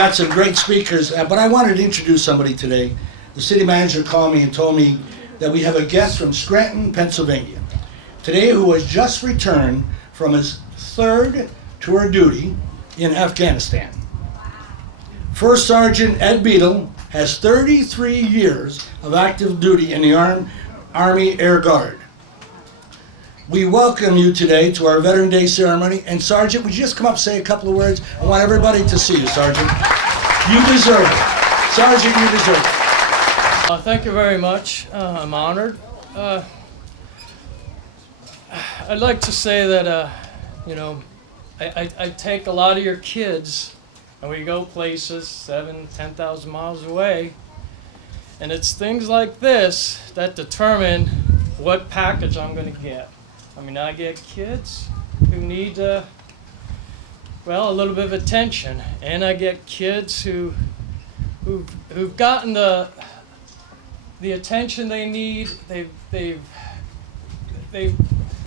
got some great speakers, but I wanted to introduce somebody today. The city manager called me and told me that we have a guest from Scranton, Pennsylvania, today who has just returned from his third tour of duty in Afghanistan. First Sergeant Ed Beadle has 33 years of active duty in the Army Air Guard. We welcome you today to our Veteran Day ceremony. And Sergeant, would you just come up and say a couple of words? I want everybody to see you, Sergeant. You deserve it. Sergeant, you deserve it. Thank you very much. I'm honored. I'd like to say that, I take a lot of your kids and we go places 10,000 miles away. And it's things like this that determine what package I'm going to get. I mean, I get kids who need, a little bit of attention, and I get kids who've gotten the attention they need. The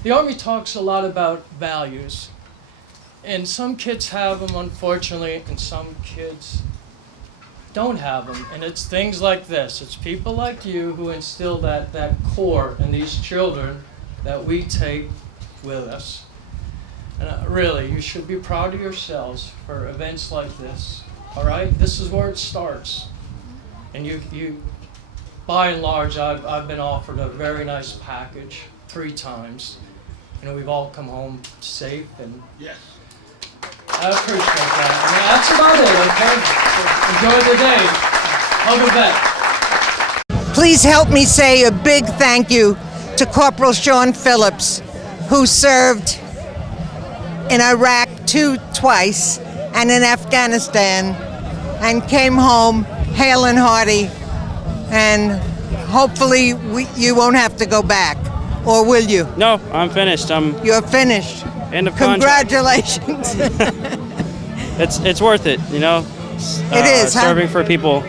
Army talks a lot about values, and some kids have them, unfortunately, and some kids don't have them. And it's things like this. It's people like you who instill that core in these children that we take with us. And really, you should be proud of yourselves for events like this. All right? This is where it starts. And you by and large, I've been offered a very nice package 3 times. We've all come home safe, and yes, I appreciate that. I mean, that's about it, okay? So enjoy the day. Hug a vet. Please help me say a big thank you to Corporal Sean Phillips, who served in Iraq twice and in Afghanistan, and came home hale and hearty, and hopefully you won't have to go back, or will you? No, I'm finished. You're finished. End of contract. Congratulations. It's worth it, It is, huh? Serving for people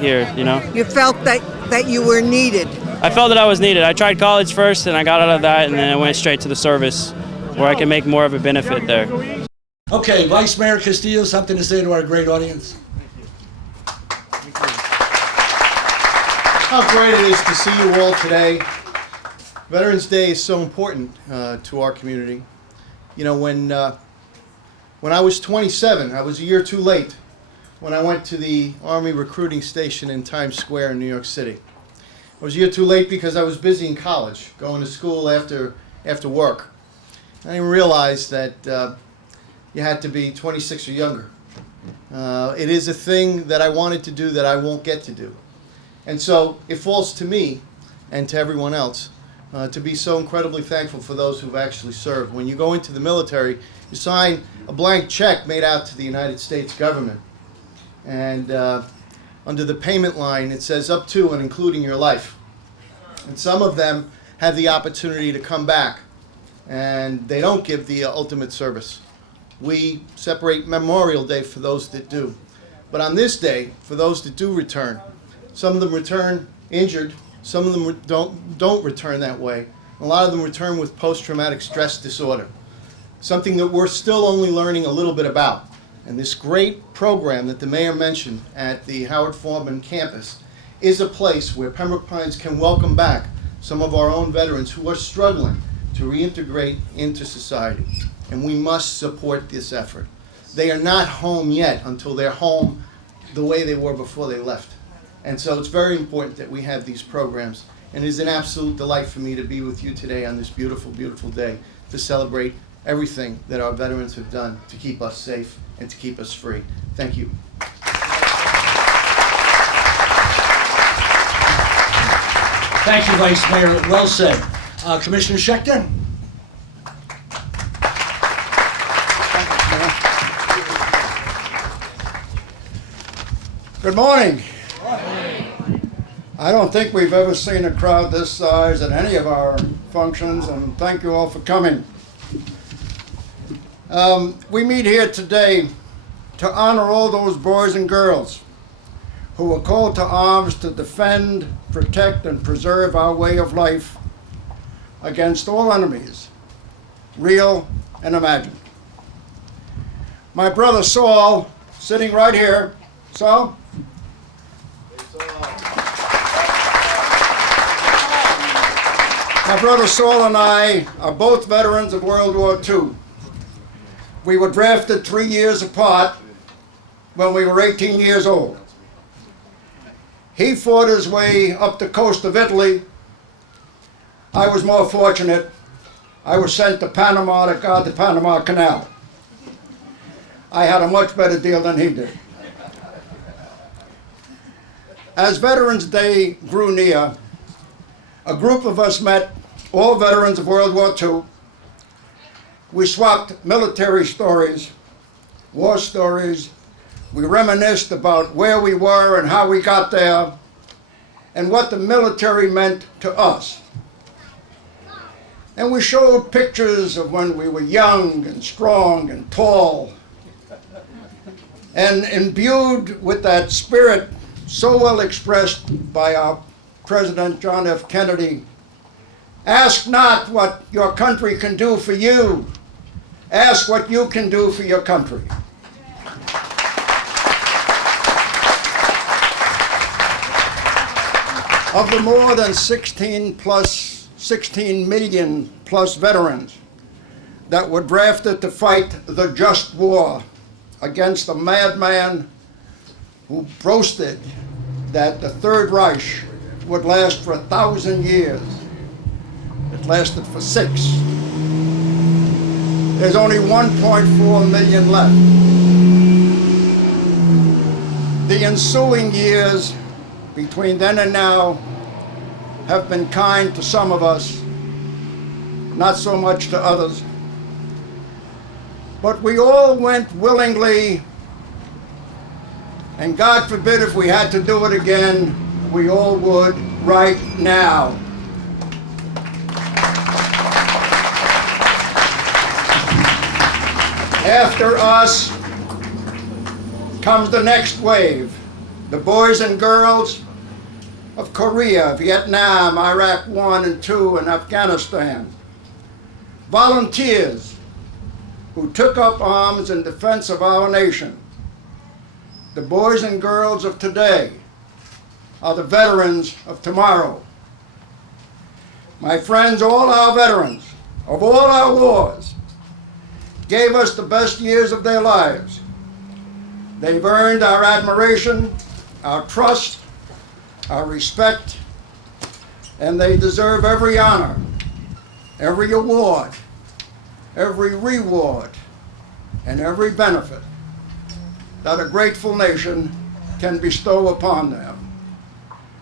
here, You felt that you were needed. I felt that I was needed. I tried college first, and I got out of that, and then I went straight to the service, where I can make more of a benefit there. Okay, Vice Mayor Castillo, something to say to our great audience? How great it is to see you all today. Veterans Day is so important to our community. When I was 27, I was a year too late when I went to the Army recruiting station in Times Square in New York City. I was a year too late because I was busy in college, going to school after work. I didn't realize that you had to be 26 or younger. It is a thing that I wanted to do that I won't get to do. And so it falls to me and to everyone else to be so incredibly thankful for those who've actually served. When you go into the military, you sign a blank check made out to the United States government. And under the payment line, it says up to and including your life. And some of them have the opportunity to come back, and they don't give the ultimate service. We separate Memorial Day for those that do. But on this day, for those that do return, some of them return injured, some of them don't return that way. A lot of them return with post-traumatic stress disorder, something that we're still only learning a little bit about. And this great program that the mayor mentioned at the Howard Foreman campus is a place where Pembroke Pines can welcome back some of our own veterans who are struggling to reintegrate into society. And we must support this effort. They are not home yet until they're home the way they were before they left. And so it's very important that we have these programs. And it is an absolute delight for me to be with you today on this beautiful, beautiful day to celebrate everything that our veterans have done to keep us safe and to keep us free. Thank you. Thank you, Vice Mayor. Well said. Commissioner Schechter? Good morning. I don't think we've ever seen a crowd this size at any of our functions, and thank you all for coming. We meet here today to honor all those boys and girls who were called to arms to defend, protect, and preserve our way of life against all enemies, real and imagined. My brother Saul, sitting right here, So? My brother Saul and I are both veterans of World War II. We were drafted 3 years apart when we were 18 years old. He fought his way up the coast of Italy. I was more fortunate. I was sent to Panama to guard the Panama Canal. I had a much better deal than he did. As Veterans Day grew near, a group of us met, all veterans of World War II. We swapped military stories, war stories. We reminisced about where we were and how we got there, and what the military meant to us. And we showed pictures of when we were young and strong and tall, and imbued with that spirit so well expressed by our President John F. Kennedy. Ask not what your country can do for you. Ask what you can do for your country. Of the more than 16 million plus veterans that were drafted to fight the just war against a madman who boasted that the Third Reich would last for 1,000 years. It lasted for 6. There's only 1.4 million left. The ensuing years between then and now have been kind to some of us, not so much to others. But we all went willingly, and God forbid if we had to do it again, we all would right now. After us comes the next wave, the boys and girls of Korea, Vietnam, Iraq I and II, and Afghanistan. Volunteers who took up arms in defense of our nation. The boys and girls of today are the veterans of tomorrow. My friends, all our veterans of all our wars gave us the best years of their lives. They've earned our admiration, our trust, our respect, and they deserve every honor, every award, every reward, and every benefit that a grateful nation can bestow upon them.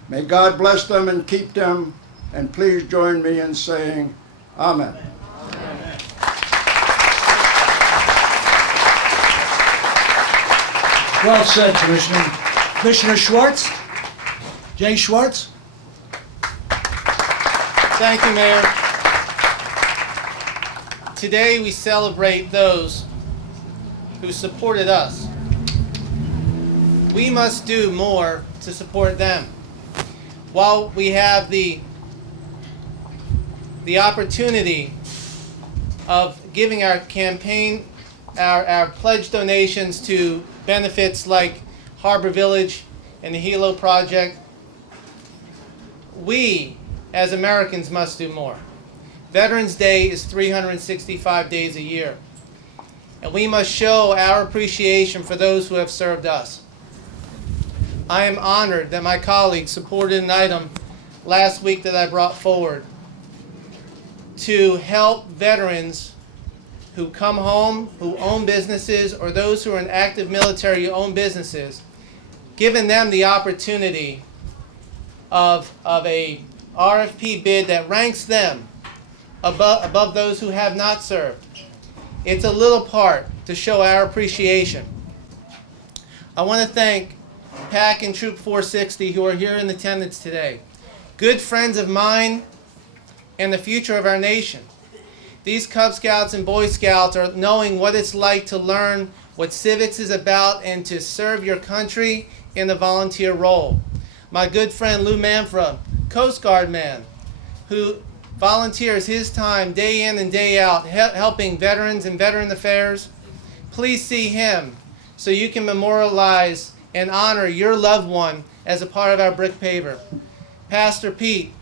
May God bless them and keep them, and please join me in saying Amen. Well said, Commissioner. Commissioner Schwartz? Jay Schwartz? Thank you, Mayor. Today we celebrate those who supported us. We must do more to support them. While we have the opportunity of giving our campaign, our pledge donations to benefits like Harbor Village and the Hilo Project, we as Americans must do more. Veterans Day is 365 days a year, and we must show our appreciation for those who have served us. I am honored that my colleagues supported an item last week that I brought forward to help veterans who come home, who own businesses, or those who are in active military who own businesses, giving them the opportunity of a RFP bid that ranks them above those who have not served. It's a little part to show our appreciation. I want to thank PAC and Troop 460 who are here in attendance today. Good friends of mine and the future of our nation. These Cub Scouts and Boy Scouts are knowing what it's like to learn what civics is about and to serve your country in the volunteer role. My good friend Lou Manfra, Coast Guard man, who volunteers his time day in and day out helping veterans and veteran affairs. Please see him so you can memorialize and honor your loved one as a part of our brick paver. Pastor Pete,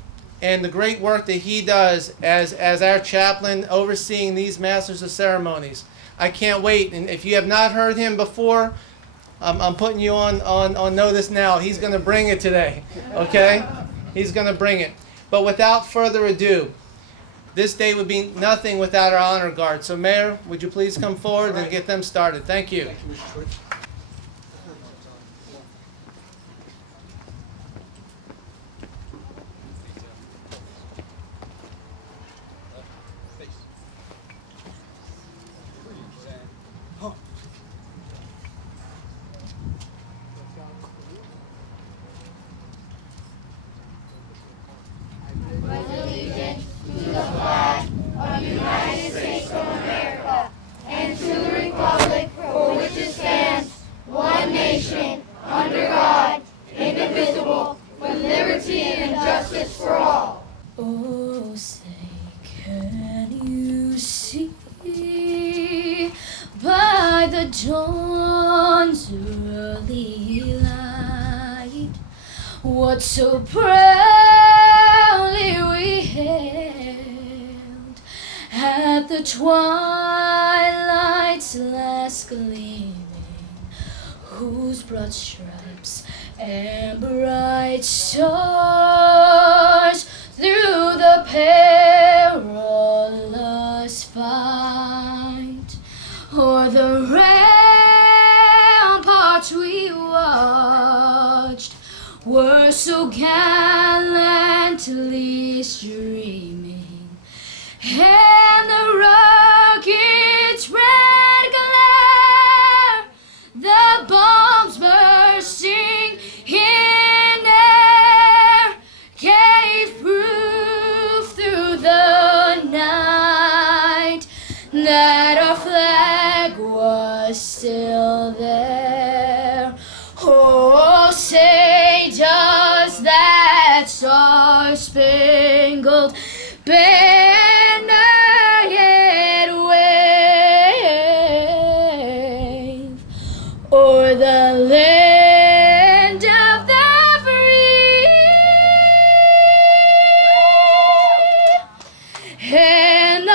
and the great work that he does as our chaplain overseeing these Masters of Ceremonies. I can't wait, and if you have not heard him before, I'm putting you on notice now. He's going to bring it today, okay? He's going to bring it. But without further ado, this day would be nothing without our honor guard. So Mayor, would you please come forward and get them started? Thank you. Thank you, Mr. Schwartz. Oh, say, can you see by the dawn's early light what so proudly we hailed at the twilight's last gleaming, whose broad stripes and bright stars through the perilous fight o'er the ramparts we watched were so gallantly streaming, and the rocket's red glare, the bombs bursting in air, gave proof through the night that our flag was still there. Oh, say does that star-spangled banner yet wave o'er the land of the free and the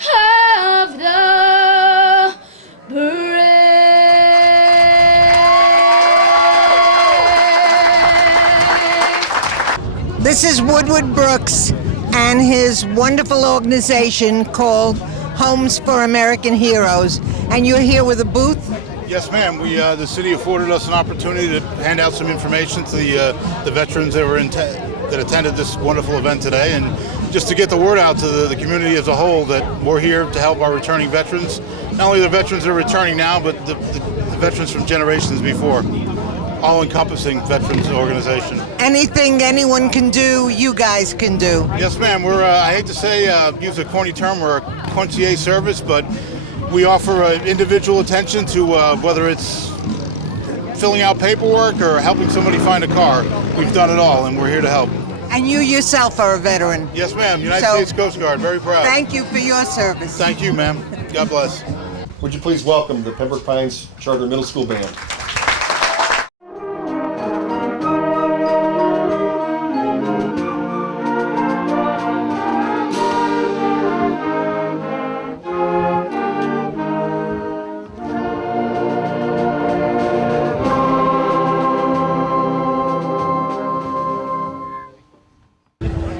home of the brave? This is Woodward Brooks and his wonderful organization called Homes for American Heroes. And you're here with a booth? Yes, ma'am. The city afforded us an opportunity to hand out some information to the veterans that attended this wonderful event today, and just to get the word out to the community as a whole that we're here to help our returning veterans. Not only the veterans that are returning now, but the veterans from generations before. All-encompassing veterans organization. Anything anyone can do, you guys can do. Yes, ma'am. We're, I hate to say, use a corny term, we're a concierge service, but we offer individual attention to whether it's filling out paperwork or helping somebody find a car. We've done it all, and we're here to help. And you yourself are a veteran. Yes, ma'am. United So, States Coast Guard. Very proud. Thank you for your service. Thank you, ma'am. God bless. Would you please welcome the Pembroke Pines Charter Middle School Band?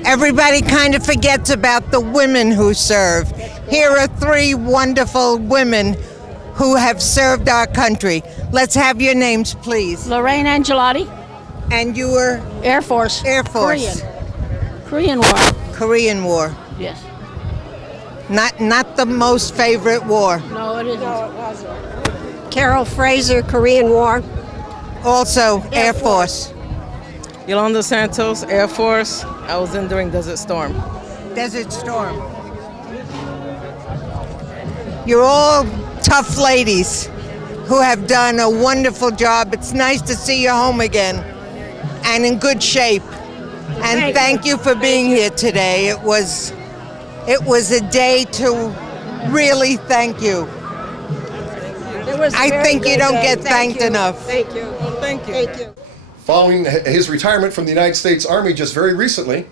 Everybody kind of forgets about the women who serve. Here are three wonderful women who have served our country. Let's have your names, please. Lorraine Angelotti, And you were Air Force. Air Force. Korean War. Korean War. Yes. Not the most favorite war. No, it isn't. No, it wasn't. Carol Fraser, Korean War. Also Air Force. Yolanda Santos, Air Force. I was in during Desert Storm. Desert Storm. You're all tough ladies who have done a wonderful job. It's nice to see you home again and in good shape. And thank you for being here today. It was a day to really thank you. It was a I very think you good don't day. get Thank thanked you. enough. Thank you. Thank you. Thank you. Following his retirement from the United States Army just very recently,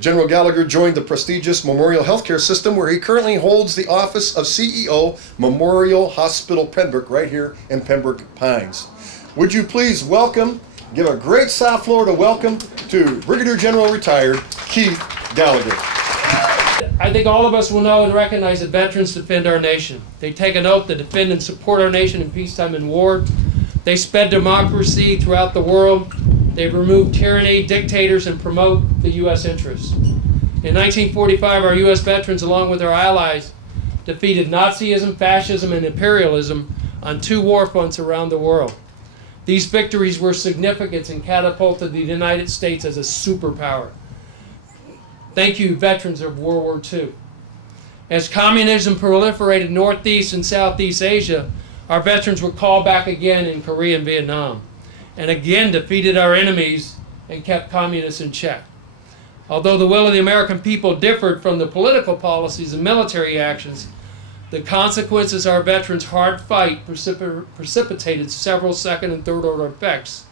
General Gallagher joined the prestigious Memorial Healthcare System, where he currently holds the office of CEO, Memorial Hospital Pembroke, right here in Pembroke Pines. Would you please give a great South Florida welcome to Brigadier General retired Keith Gallagher. I think all of us will know and recognize that veterans defend our nation. They take an oath to defend and support our nation in peacetime and war. They spread democracy throughout the world. They've removed tyranny, dictators, and promote the U.S. interests. In 1945, our U.S. veterans, along with our allies, defeated Nazism, fascism, and imperialism on 2 war fronts around the world. These victories were significant and catapulted the United States as a superpower. Thank you, veterans of World War II. As communism proliferated Northeast and Southeast Asia, our veterans were called back again in Korea and Vietnam, and again defeated our enemies and kept communists in check. Although the will of the American people differed from the political policies and military actions, the consequences of our veterans' hard fight precipitated several second and third order effects,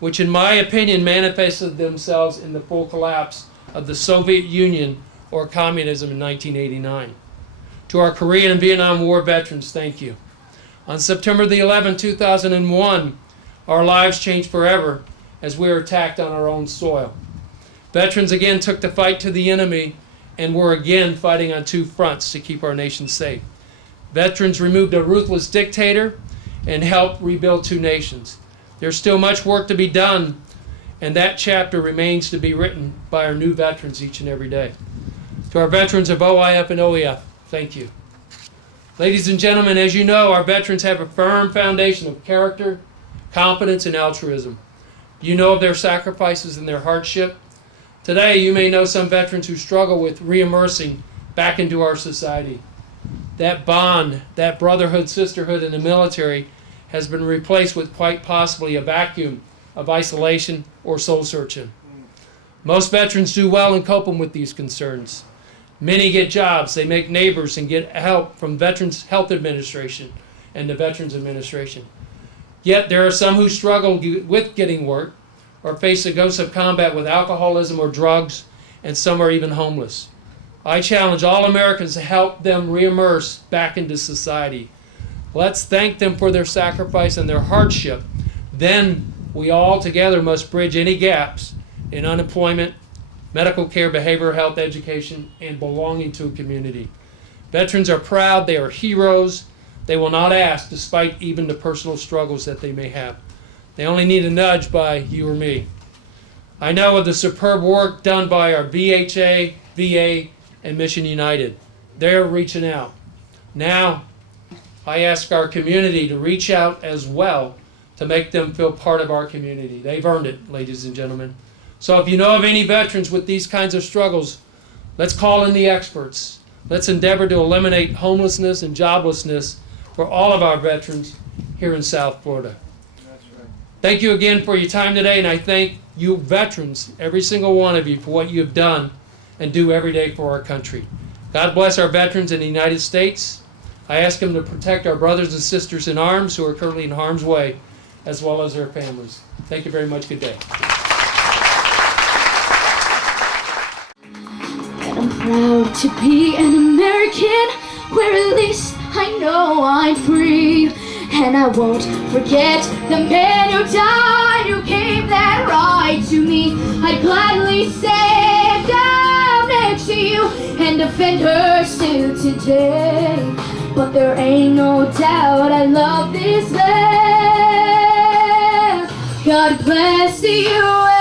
which in my opinion manifested themselves in the full collapse of the Soviet Union or communism in 1989. To our Korean and Vietnam War veterans, thank you. On September the 11th, 2001, our lives changed forever as we were attacked on our own soil. Veterans again took the fight to the enemy and were again fighting on 2 fronts to keep our nation safe. Veterans removed a ruthless dictator and helped rebuild 2 nations. There's still much work to be done, and that chapter remains to be written by our new veterans each and every day. To our veterans of OIF and OEF, thank you. Ladies and gentlemen, as you know, our veterans have a firm foundation of character, competence, and altruism. You know of their sacrifices and their hardship. Today, you may know some veterans who struggle with re-immersing back into our society. That bond, that brotherhood, sisterhood in the military has been replaced with quite possibly a vacuum of isolation or soul searching. Most veterans do well in coping with these concerns. Many get jobs, they make neighbors, and get help from Veterans Health Administration and the Veterans Administration. Yet there are some who struggle with getting work or face the ghosts of combat with alcoholism or drugs, and some are even homeless. I challenge all Americans to help them re-immerse back into society. Let's thank them for their sacrifice and their hardship. Then we all together must bridge any gaps in unemployment, medical care, behavioral health, education, and belonging to a community. Veterans are proud, they are heroes. They will not ask, despite even the personal struggles that they may have. They only need a nudge by you or me. I know of the superb work done by our VHA, VA, and Mission United. They're reaching out. Now, I ask our community to reach out as well to make them feel part of our community. They've earned it, ladies and gentlemen. So if you know of any veterans with these kinds of struggles, let's call in the experts. Let's endeavor to eliminate homelessness and joblessness for all of our veterans here in South Florida. Thank you again for your time today, and I thank you veterans, every single one of you, for what you have done and do every day for our country. God bless our veterans in the United States. I ask Him to protect our brothers and sisters in arms who are currently in harm's way, as well as their families. Thank you very much. Good day. I'm proud to be an American, where at least I know I'm free. And I won't forget the man who died, who gave that right to me. I'd gladly stand down next to you and defend her still today. But there ain't no doubt I love this land. God bless the U.S.